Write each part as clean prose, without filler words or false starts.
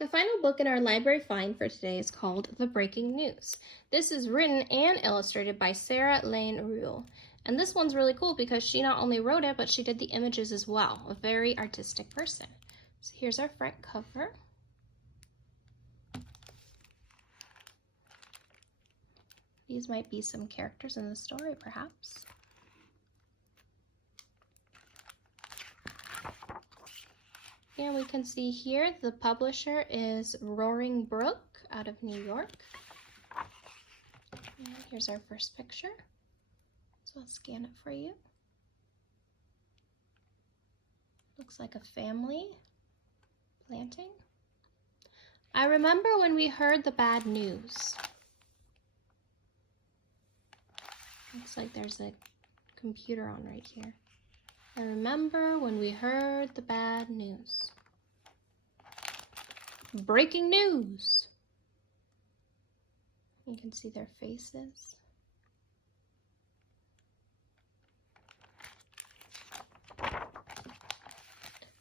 The final book in our library find for today is called The Breaking News. This is written and illustrated by Lynne Reul. And this one's really cool because she not only wrote it, but she did the images as well. A very artistic person. So here's our front cover. These might be some characters in the story, perhaps. And we can see here the publisher is Brook out of New York. And here's our first picture. So I'll scan it for you. Looks like a family planting. I remember when we heard the bad news. Looks like there's a computer on right here. I remember when we heard the bad news. Breaking news! You can see their faces.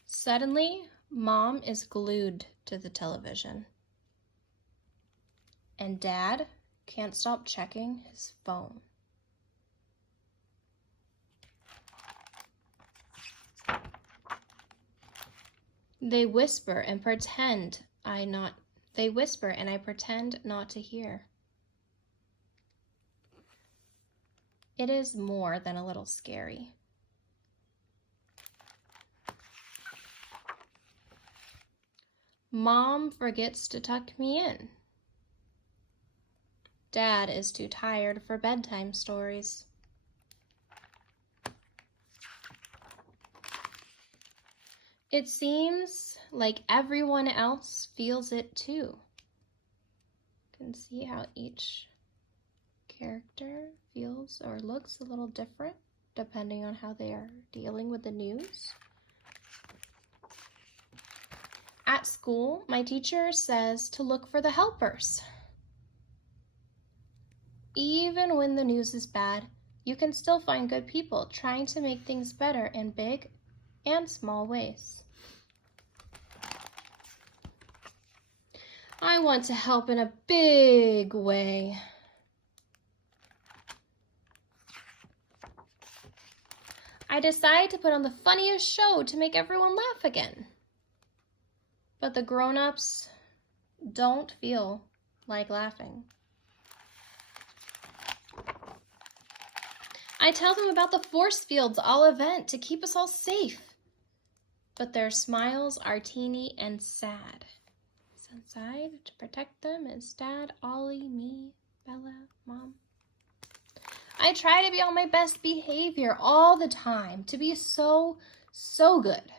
Suddenly, Mom is glued to the television. And Dad can't stop checking his phone. They whisper and I pretend not to hear. It is more than a little scary. Mom forgets to tuck me in. Dad is too tired for bedtime stories. It seems like everyone else feels it too. You can see how each character feels or looks a little different depending on how they are dealing with the news. At school, my teacher says to look for the helpers. Even when the news is bad, you can still find good people trying to make things better in big and small ways. I want to help in a big way. I decide to put on the funniest show to make everyone laugh again. But the grown-ups don't feel like laughing. I tell them about the force fields all event to keep us all safe. But their smiles are teeny and sad. Inside to protect them is Dad, Ollie, me, Bella, Mom. I try to be on my best behavior all the time, to be so good.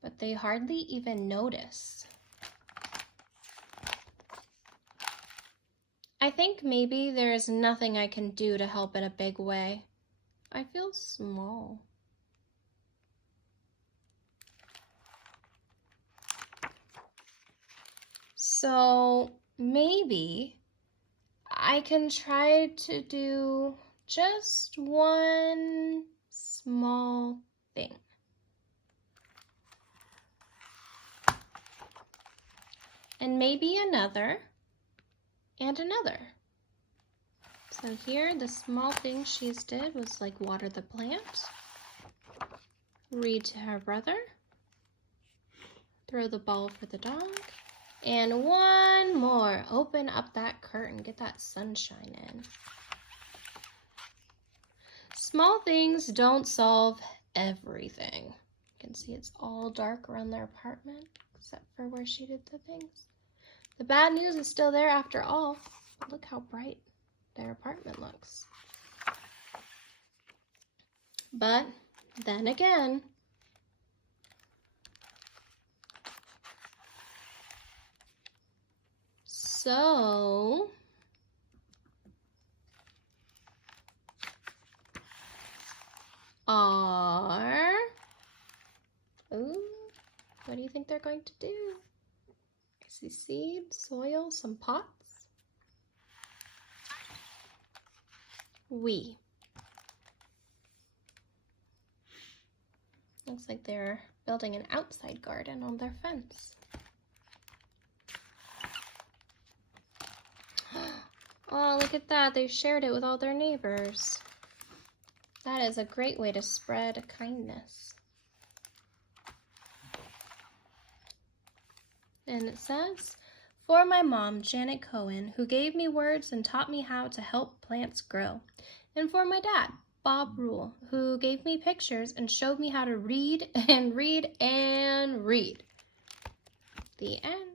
But they hardly even notice. I think maybe there is nothing I can do to help in a big way. I feel small. So maybe I can try to do just one small thing. And maybe another and another. So here, the small thing she's did was like water the plant, read to her brother, throw the ball for the dog, and one more, open up that curtain, get that sunshine in. Small things don't solve everything. You can see it's all dark around their apartment, except for where she did the things. The bad news is still there after all. Look how bright their apartment looks. But then again, so what do you think they're going to do? I see seeds, soil, some pots. Looks like they're building an outside garden on their fence. look at that. They shared it with all their neighbors. That is a great way to spread kindness. And it says, for my mom, Janet Cohen, who gave me words and taught me how to help plants grow. And for my dad, Bob Reul, who gave me pictures and showed me how to read and read and read. The end.